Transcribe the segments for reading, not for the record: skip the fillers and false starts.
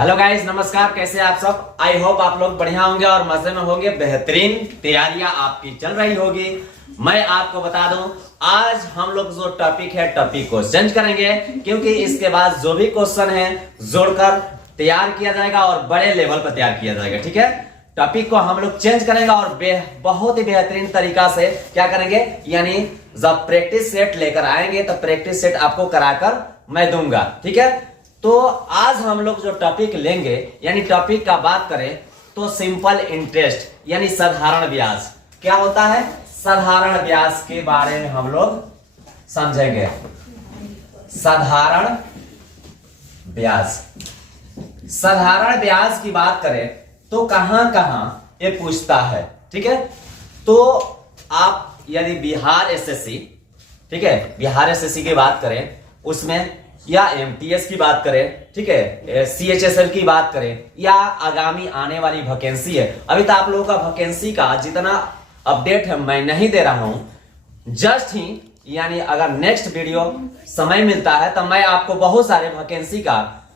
Hello guys, नमस्कार। कैसे आप सब? आई होप आप लोग बढ़िया होंगे और मजे में होंगे। बेहतरीन तैयारियां आपकी चल रही होगी। मैं आपको बता दूं, आज हम लोग जो टॉपिक है, टॉपिक को चेंज करेंगे, क्योंकि इसके बाद जो भी क्वेश्चन है जोड़कर तैयार किया जाएगा और बड़े लेवल पर तैयार किया जाएगा। ठीक है, टॉपिक को हम लोग चेंज करेंगे और बहुत ही बेहतरीन तरीका से क्या करेंगे, यानी जब प्रैक्टिस सेट लेकर आएंगे तो प्रैक्टिस सेट आपको कराकर मैं दूंगा। ठीक है, तो आज हम लोग जो टॉपिक लेंगे, यानी टॉपिक का बात करें तो सिंपल इंटरेस्ट यानी साधारण ब्याज। क्या होता है? साधारण ब्याज के बारे में हम लोग समझेंगे। साधारण ब्याज, साधारण ब्याज की बात करें तो कहां कहां ये पूछता है। ठीक है, तो आप यदि बिहार एसएससी, ठीक है, बिहार एसएससी की बात करें उसमें, या एमटीएस की बात करें, ठीक है, सीएचएसएल की बात करें, या आगामी आने वाली वैकेंसी है, अभी तो आप लोगों का वैकेंसी का जितना अपडेट है मैं नहीं दे रहा हूं, जस्ट ही, यानी अगर नेक्स्ट वीडियो समय मिलता है तो मैं आपको बहुत सारे वैकेंसी का,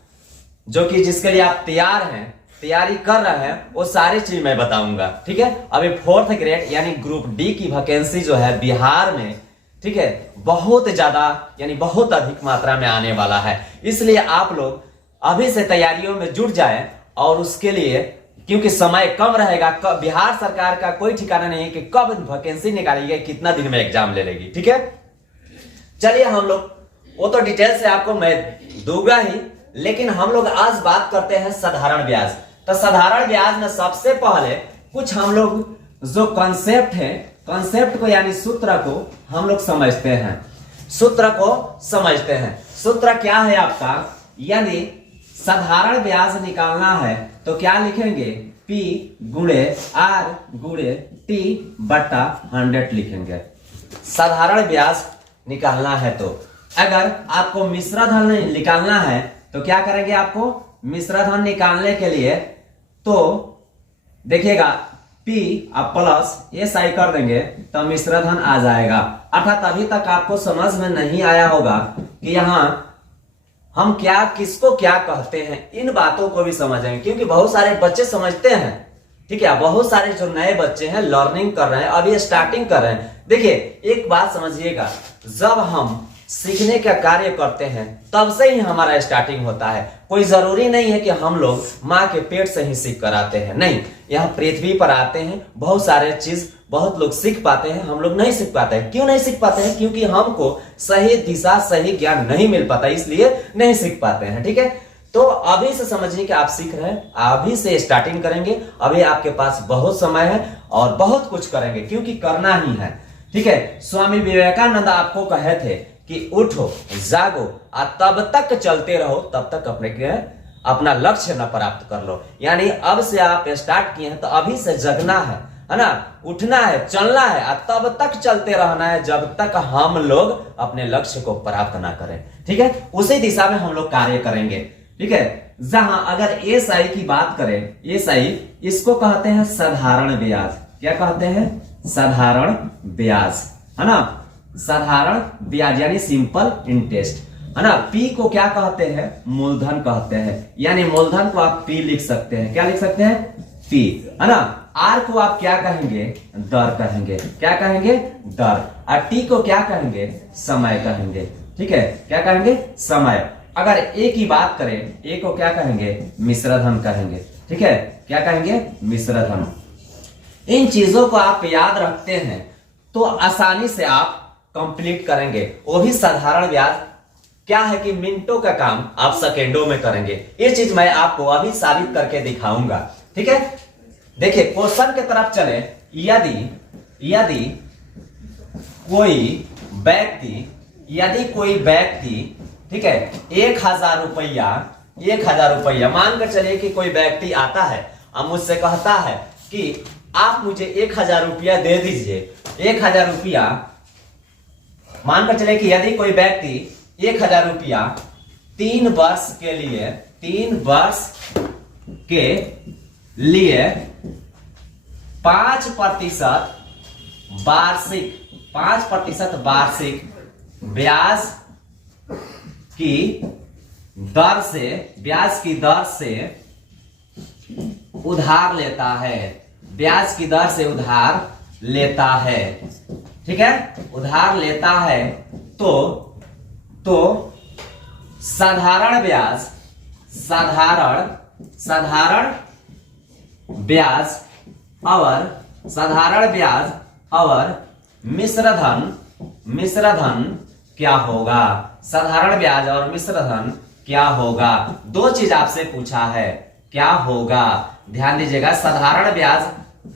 जो कि जिसके लिए आप तैयार हैं, तैयारी कर रहे हैं, वो सारी चीज मैं बताऊंगा। ठीक है, अभी 4th ग्रेड यानी ग्रुप डी की वैकेंसी जो है बिहार में, ठीक है, बहुत ज्यादा यानी बहुत अधिक मात्रा में आने वाला है। इसलिए आप लोग अभी से तैयारियों में जुट जाएं, और उसके लिए क्योंकि समय कम रहेगा, बिहार सरकार का कोई ठिकाना नहीं है कि कब वैकेंसी निकालेगी, कितना दिन में एग्जाम ले लेगी। ठीक है, चलिए हम लोग वो तो डिटेल से आपको मैं दूंगा ही, लेकिन हम लोग आज बात करते हैं साधारण ब्याज। तो साधारण ब्याज में सबसे पहले कुछ हम लोग जो कॉन्सेप्ट है, कॉन्सेप्ट को यानी सूत्र को हम लोग समझते हैं। सूत्र को समझते हैं। सूत्र क्या है आपका? यानी साधारण ब्याज निकालना है तो क्या लिखेंगे? P गुणे R गुणे T बटा 100 लिखेंगे। साधारण ब्याज निकालना है तो अगर आपको मिश्र धन निकालना है तो क्या करेंगे? आपको मिश्र धन निकालने के लिए तो देखिएगा, P आप प्लस SI कर देंगे तो मिश्र धन आ जाएगा। अर्थात अभी तक आपको समझ में नहीं आया होगा कि यहां हम क्या, किसको क्या कहते हैं, इन बातों को भी समझेंगे, क्योंकि बहुत सारे बच्चे समझते हैं। ठीक है, बहुत सारे जो नए बच्चे हैं लर्निंग कर रहे हैं, अभी स्टार्टिंग कर रहे हैं। देखिए एक बात समझिएगा, जब हम सीखने का कार्य करते हैं तब से ही हमारा स्टार्टिंग होता है। कोई जरूरी नहीं है कि हम लोग माँ के पेट से ही सीख कर आते हैं, नहीं, यहाँ पृथ्वी पर आते हैं, बहुत सारे चीज बहुत लोग सीख पाते हैं, हम लोग नहीं सीख पाते हैं। क्यों नहीं सीख पाते हैं? क्योंकि हमको सही दिशा, सही ज्ञान नहीं मिल पाता, इसलिए नहीं सीख पाते हैं। ठीक है, तो अभी से समझिए कि आप सीख रहे हैं, अभी से स्टार्टिंग करेंगे, अभी आपके पास बहुत समय है और बहुत कुछ करेंगे, क्योंकि करना ही है। ठीक है, स्वामी विवेकानंद आपको कहे थे कि उठो, जागो और तब तक चलते रहो, तब तक अपना लक्ष्य न प्राप्त कर लो। यानी अब से आप स्टार्ट किए हैं तो अभी से जगना है ना, उठना है, चलना है और तब तक चलते रहना है जब तक हम लोग अपने लक्ष्य को प्राप्त ना करें। ठीक है, उसी दिशा में हम लोग कार्य करेंगे। ठीक है, जहां अगर SI की बात करें, SI इसको कहते हैं साधारण ब्याज। क्या कहते हैं? साधारण ब्याज, है ना, साधारण ब्याज यानी सिंपल इंटरेस्ट, है ना। P को क्या कहते हैं? मूलधन कहते हैं, यानी मूलधन को आप P लिख सकते हैं। क्या लिख सकते हैं? P, है ना। R को आप क्या कहेंगे? दर कहेंगे। क्या कहेंगे? दर। और T को क्या कहेंगे? समय कहेंगे। ठीक है, क्या कहेंगे? समय। अगर A की बात करें, A को क्या कहेंगे? मिश्र धन कहेंगे। ठीक है, क्या कहेंगे? मिश्र धन। इन चीजों को आप याद रखते हैं तो आसानी से आप कंप्लीट करेंगे। वो भी साधारण ब्याज क्या है कि मिनटों का काम आप सेकेंडों में करेंगे। ये चीज मैं आपको अभी साबित करके दिखाऊंगा। ठीक है, देखिए क्वेश्चन की तरफ चले। यदि कोई व्यक्ति ठीक है 1000 रुपया मान कर चलिए कि कोई व्यक्ति आता है और मुझसे कहता है कि आप मुझे 1000 रुपया दे दीजिए। 1000 रुपया मानकर चले कि यदि कोई व्यक्ति 1000 रुपया 3 वर्ष के लिए 5% वार्षिक ब्याज की दर से, ब्याज की दर से उधार लेता है, ब्याज की दर से उधार लेता है, ठीक है, उधार लेता है, तो साधारण ब्याज, साधारण ब्याज और मिश्र धन क्या होगा? साधारण ब्याज और मिश्र धन क्या होगा? दो चीज आपसे पूछा है, क्या होगा? ध्यान दीजिएगा, साधारण ब्याज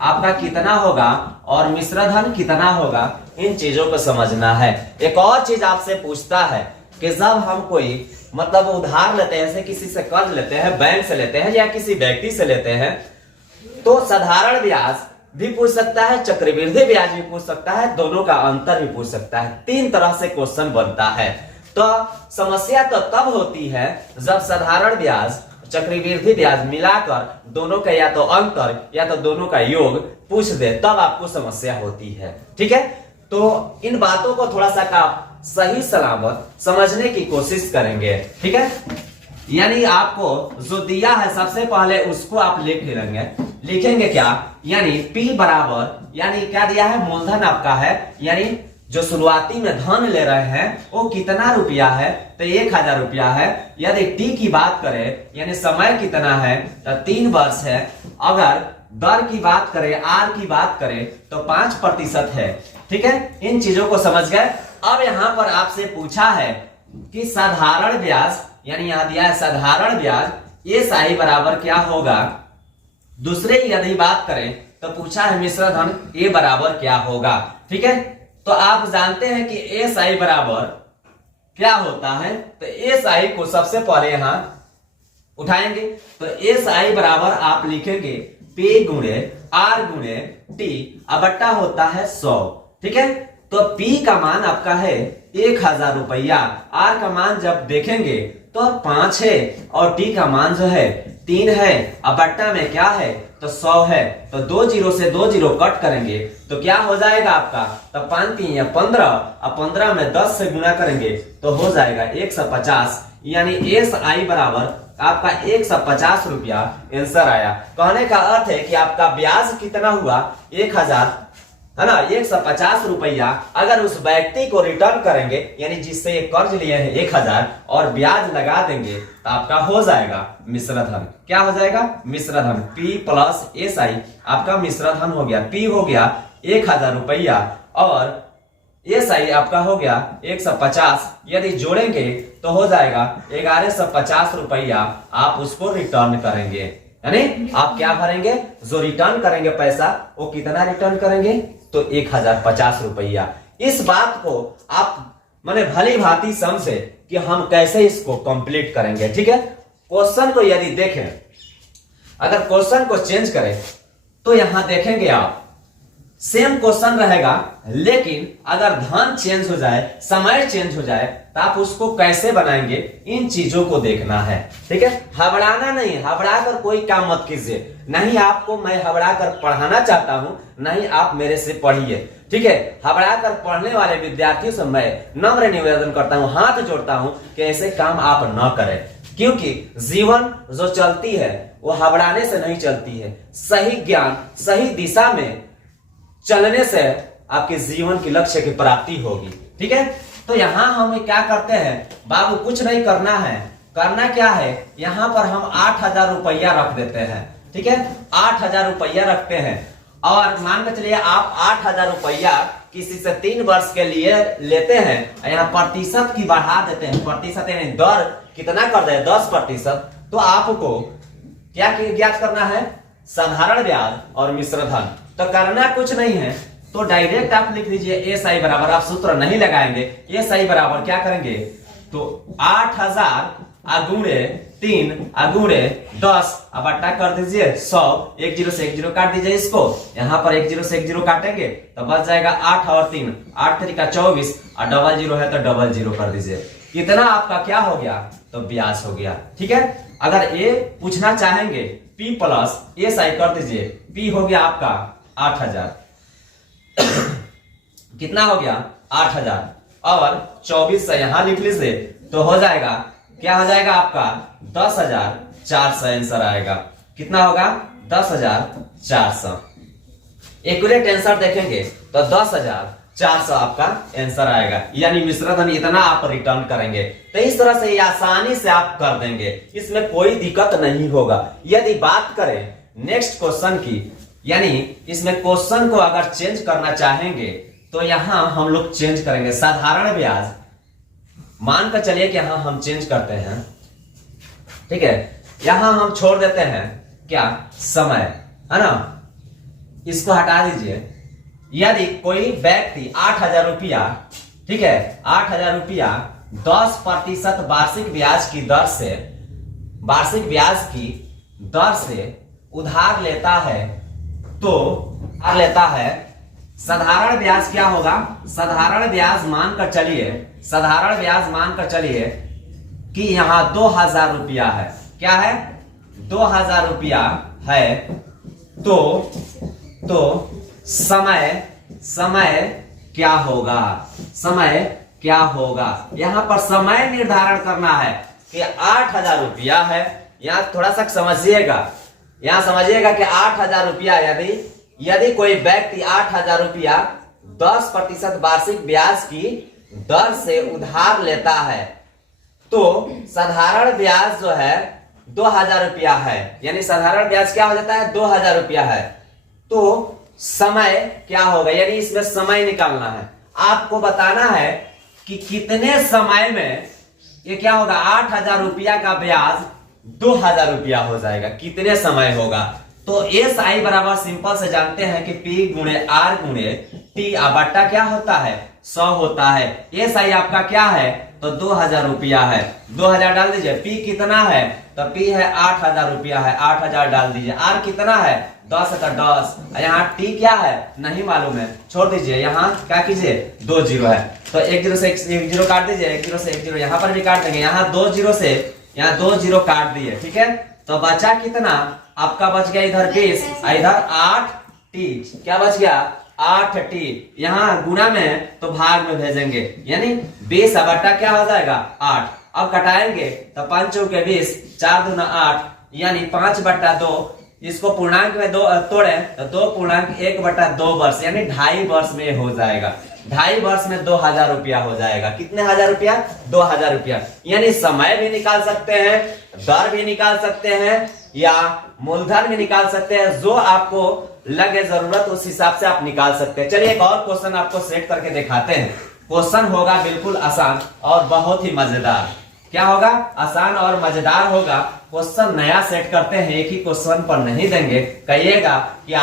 आपका कितना होगा और मिश्र धन कितना होगा, इन चीजों को समझना है। एक और चीज आपसे पूछता है कि जब हम कोई मतलब उधार लेते हैं, जैसे किसी से कर्ज लेते हैं, बैंक से लेते हैं या किसी व्यक्ति से लेते हैं, तो साधारण ब्याज भी पूछ सकता है, चक्रवृद्धि ब्याज भी पूछ सकता है, दोनों का अंतर भी पूछ सकता है। तीन तरह से क्वेश्चन बनता है। तो समस्या तो तब होती है जब साधारण ब्याज, चक्रवृद्धि ब्याज मिलाकर दोनों का या तो अंतर या तो दोनों का योग पूछ दे, तब आपको समस्या होती है, ठीक है। तो इन बातों को थोड़ा सा आप सही सलामत समझने की कोशिश करेंगे, ठीक है। यानी आपको जो दिया है सबसे पहले उसको आप लिखेंगे क्या, यानी P बराबर, यानी क्या दिया है, मूलधन आपका है, यानी जो शुरुआती में धन ले रहे हैं वो कितना रुपया है, तो 1000 रुपया है। यदि T की बात करें यानी समय कितना है, तो 3 वर्ष है। अगर दर की बात करें, R की बात करें तो 5% है, ठीक है। इन चीजों को समझ गए। अब यहां पर आपसे पूछा है कि साधारण ब्याज, यानी यहां दिया है साधारण ब्याज, ये SI बराबर क्या होगा। दूसरे यदि बात करें तो पूछा है मिश्र धन A बराबर क्या होगा, ठीक है। तो आप जानते हैं कि SI बराबर क्या होता है, तो SI को सबसे पहले यहां उठाएंगे, तो SI बराबर आप लिखेंगे P गुणे R गुणे T, बट्टा होता है 100, ठीक है। तो P का मान आपका है 1000 रुपया, R का मान जब देखेंगे तो 5 है और T का मान जो है 3 है, अब बट्टा में क्या है, तो 100 है। तो 2 जीरो से 2 जीरो कट करेंगे तो क्या हो जाएगा आपका, तो 5 3 या 15, अब 15 में 10 से गुना करेंगे तो हो जाएगा 150, यानी SI बराबर आपका 150 रुपया आंसर आया। कहने का अर्थ है कि आपका ब्याज कितना हुआ, 1000 है ना, 150 रुपया। अगर उस व्यक्ति को रिटर्न करेंगे, यानी जिससे ये कर्ज लिए हैं 1000 और ब्याज लगा देंगे, तो आपका हो जाएगा मिश्र धन। क्या हो जाएगा, मिश्र धन। P प्लस SI आपका मिश्र धन हो गया। P हो गया 1000 रुपया और SI आपका हो गया 150। यदि जोड़ेंगे तो हो जाएगा 1150 रुपया, आप उसको रिटर्न करेंगे। यानी आप क्या भरेंगे, जो रिटर्न करेंगे पैसा, वो कितना रिटर्न करेंगे, तो 1050 रुपया। इस बात को आप माने भली भांति समझे कि हम कैसे इसको कंप्लीट करेंगे, ठीक है। क्वेश्चन को यदि देखें, अगर क्वेश्चन को चेंज करें तो यहां देखेंगे आप सेम क्वेश्चन रहेगा, लेकिन अगर धन चेंज हो जाए, समय चेंज हो जाए, तो आप उसको कैसे बनाएंगे, इन चीजों को देखना है, ठीक है। हबड़ाना नहीं, हबड़ा कर कोई काम मत कीजिए, नहीं आपको मैं हबड़ा कर पढ़ाना चाहता हूं, नहीं आप मेरे से पढ़िए, ठीक है। हबड़ा कर पढ़ने वाले विद्यार्थियों से मैं नम्र निवेदन करता हूं, हाथ जोड़ता हूं कि ऐसे काम आप न करें, क्योंकि जीवन जो चलती है वो हबड़ाने से नहीं चलती है। सही ज्ञान, सही दिशा में चलने से आपके जीवन की लक्ष्य की प्राप्ति होगी, ठीक है। तो यहां हम क्या करते हैं बाबू, कुछ नहीं करना है, करना क्या है, यहां पर हम 8000 रुपया रख देते हैं, ठीक है। 8000 रुपया रखते हैं और मान के चलिए आप 8000 रुपया किसी से 3 वर्ष के लिए लेते हैं, यहाँ प्रतिशत की बढ़ा देते हैं, प्रतिशत यानी दर कितना कर दे 10%, तो आपको क्या ज्ञात करना है, साधारण ब्याज और मिश्र धन। तो करना कुछ नहीं है, तो डायरेक्ट आप लिख दीजिए SI बराबर, आप सूत्र नहीं लगाएंगे, SI बराबर क्या करेंगे, तो 8000 गुणे 3 गुणे 10 अब बट्टा कर दीजिए 100, 1 जीरो से 1 जीरो काट दीजिए इसको, यहां पर 1 जीरो से 1 जीरो काटेंगे तो बच जाएगा 8 और 3, 8 3 का 24 और डबल जीरो है तो डबल जीरो कर दीजिए। इतना आपका क्या हो गया, तो ब्याज हो गया, ठीक है। अगर ये पूछना चाहेंगे P प्लस SI कर दीजिए, P हो गया आपका 8000 कितना हो गया 8000 और 24 से यहां लिख लीजिए तो हो जाएगा क्या हो जाएगा आपका 10,400 आंसर आएगा। कितना होगा 10,400। एक्यूरेट आंसर देखेंगे तो 10,400 आपका आंसर आएगा, यानी मिश्र धन इतना आप रिटर्न करेंगे। तो इस तरह से आसानी से आप कर देंगे, इसमें कोई दिक्कत नहीं होगा। यदि बात करें नेक्स्ट क्वेश्चन की, यानी इसमें क्वेश्चन को अगर चेंज करना चाहेंगे तो यहां हम लोग चेंज करेंगे। साधारण ब्याज मानकर चलिए कि यहां हम चेंज करते हैं, ठीक है, यहां हम छोड़ देते हैं क्या समय, है ना, इसको हटा दीजिए। यदि कोई व्यक्ति 8,000 रुपया, ठीक है, 8,000 रुपया 10% वार्षिक ब्याज की दर से उधार लेता है, तो साधारण ब्याज क्या होगा, साधारण ब्याज मानकर चलिए कि यहां 2,000 रुपया है। क्या है 2,000 रुपया है, तो समय क्या होगा, यहां पर समय निर्धारण करना है कि 8,000 रुपया है। यहां थोड़ा सा समझिएगा कि 8,000 रुपया यदि कोई व्यक्ति 8,000 रुपया 10% वार्षिक ब्याज की दर से उधार लेता है, तो साधारण ब्याज जो है 2,000 रुपया है, यानी साधारण ब्याज क्या हो जाता है 2,000 रुपया है। तो समय क्या होगा, यानी इसमें समय निकालना है, आपको बताना है कि कितने समय में ये क्या होगा, 8,000 रुपया का ब्याज 2,000 रुपया हो जाएगा, कितने समय होगा। तो एस आई बराबर सिंपल से जानते हैं कि पी गुणे आर गुणे टी बट्टा क्या होता है 100 होता है। एस आई आपका क्या है तो 2,000 रुपया है, 2,000 डाल दीजिए। पी कितना है तो पी है 8,000 रुपया है, 8,000 डाल दीजिए। आर कितना है 10 है तो 10। यहाँ टी क्या है नहीं मालूम है, छोड़ दीजिए। यहाँ क्या कीजिए 2 जीरो है तो 1 जीरो से 1 जीरो काट दीजिए, 1 जीरो से 1 जीरो यहाँ पर भी काट देंगे। यहाँ 2 जीरो से यहाँ 2 जीरो काट दिए, ठीक है। तो बचा कितना आपका, बच गया इधर 20, इधर 8 टी, क्या बच गया 8 टी। यहाँ गुना में तो भाग में भेजेंगे, यानी 20 बट्टा क्या हो जाएगा 8। अब कटाएंगे तो 5 चौके 20, 4 दूना 8, यानी 5/2। इसको पूर्णांक में तोड़े तो 2.1/2 वर्ष, यानी 2.5 वर्ष में हो जाएगा। 2.5 वर्ष में 2,000 रुपया हो जाएगा। कितने हजार रुपया 2,000 रुपया। यानी समय भी निकाल सकते हैं, दर भी निकाल सकते हैं, या मूलधन भी निकाल सकते हैं। जो आपको लगे जरूरत उस हिसाब से आप निकाल सकते हैं। चलिए एक और क्वेश्चन आपको सेट करके दिखाते हैं। क्वेश्चन होगा बिल्कुल आसान और बहुत ही मजेदार। क्या होगा आसान और मजेदार होगा। क्वेश्चन नया सेट करते हैं, एक ही क्वेश्चन पर नहीं देंगे। कहिएगा कि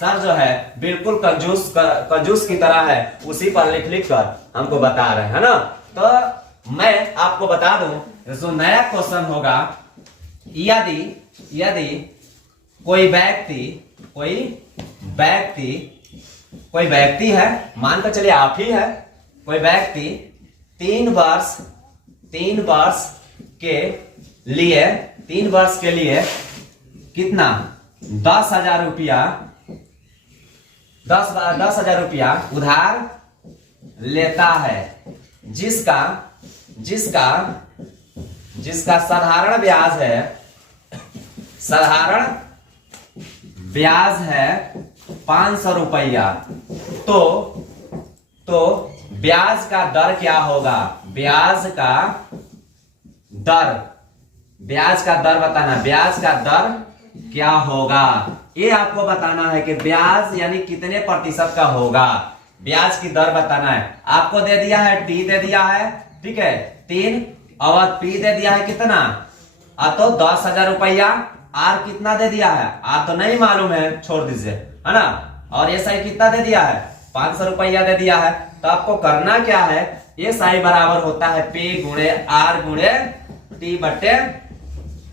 सर जो है बिल्कुल कंजूस की तरह है, उसी पर लिख कर हमको बता रहे हैं ना। तो मैं आपको बता दूं जो नया क्वेश्चन होगा, यदि कोई व्यक्ति है, मानकर चलिए आप ही है, कोई व्यक्ति 3 वर्ष के लिए कितना 10,000 रुपया उधार लेता है, जिसका साधारण ब्याज है 500 रुपया। तो ब्याज का दर क्या होगा, ब्याज का दर बताना, ब्याज का दर क्या होगा ये आपको बताना है कि ब्याज यानी कितने प्रतिशत का होगा। ब्याज की दर बताना है। आपको दे दिया है टी दे दिया है, ठीक है 3, और पी दे दिया है कितना तो 10,000 रुपया। आर कितना दे दिया है आर तो नहीं मालूम है, छोड़ दीजिए, है ना। और एस आई कितना दे दिया है 500 रुपया दे दिया है। तो आपको करना क्या है, एस आई बराबर होता है पी गुणे आर गुणे टी बटे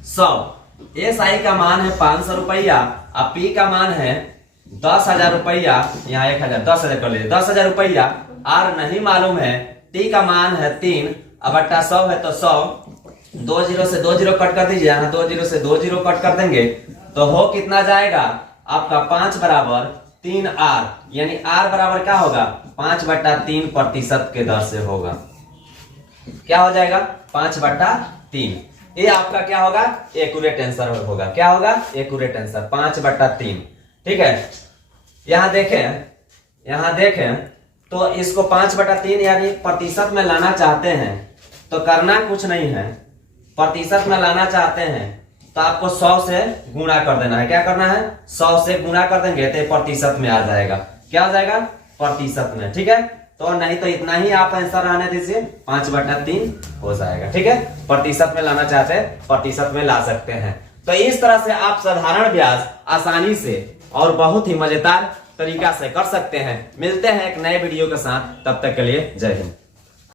100। एस आई का मान है 500 रुपया और पी का मान है 10,000 रुपया। यहाँ 1,000 10,000 कर लीजिए, 10,000 रुपया। आर नहीं मालूम है, टी का मान है 3 अब बट्टा 100 है तो 100। 2 जीरो से 2 जीरो कट कर दीजिए, यहाँ 2 जीरो से 2 जीरो कट कर देंगे तो हो कितना जाएगा आपका 5 बराबर 3 आर, यानी आर बराबर क्या होगा 5/3 प्रतिशत के दर से होगा। क्या हो जाएगा 3। ये आपका क्या होगा, एक्यूरेट आंसर होगा। क्या होगा, एक्यूरेट आंसर 5/3। ठीक है, यहां देखें तो इसको 5/3 यानी प्रतिशत में लाना चाहते हैं तो करना कुछ नहीं है, प्रतिशत में लाना चाहते हैं तो आपको 100 से गुणा कर देना है। क्या करना है, 100 से गुणा कर देंगे तो प्रतिशत में आ जाएगा। क्या आ जाएगा, प्रतिशत में। ठीक है, तो नहीं तो इतना ही आप आंसर आने दीजिए, 5/3 हो जाएगा। ठीक है, प्रतिशत में लाना चाहते हैं प्रतिशत में ला सकते हैं। तो इस तरह से आप साधारण ब्याज आसानी से और बहुत ही मजेदार तरीका से कर सकते हैं। मिलते हैं एक नए वीडियो के साथ, तब तक के लिए जय हिंद।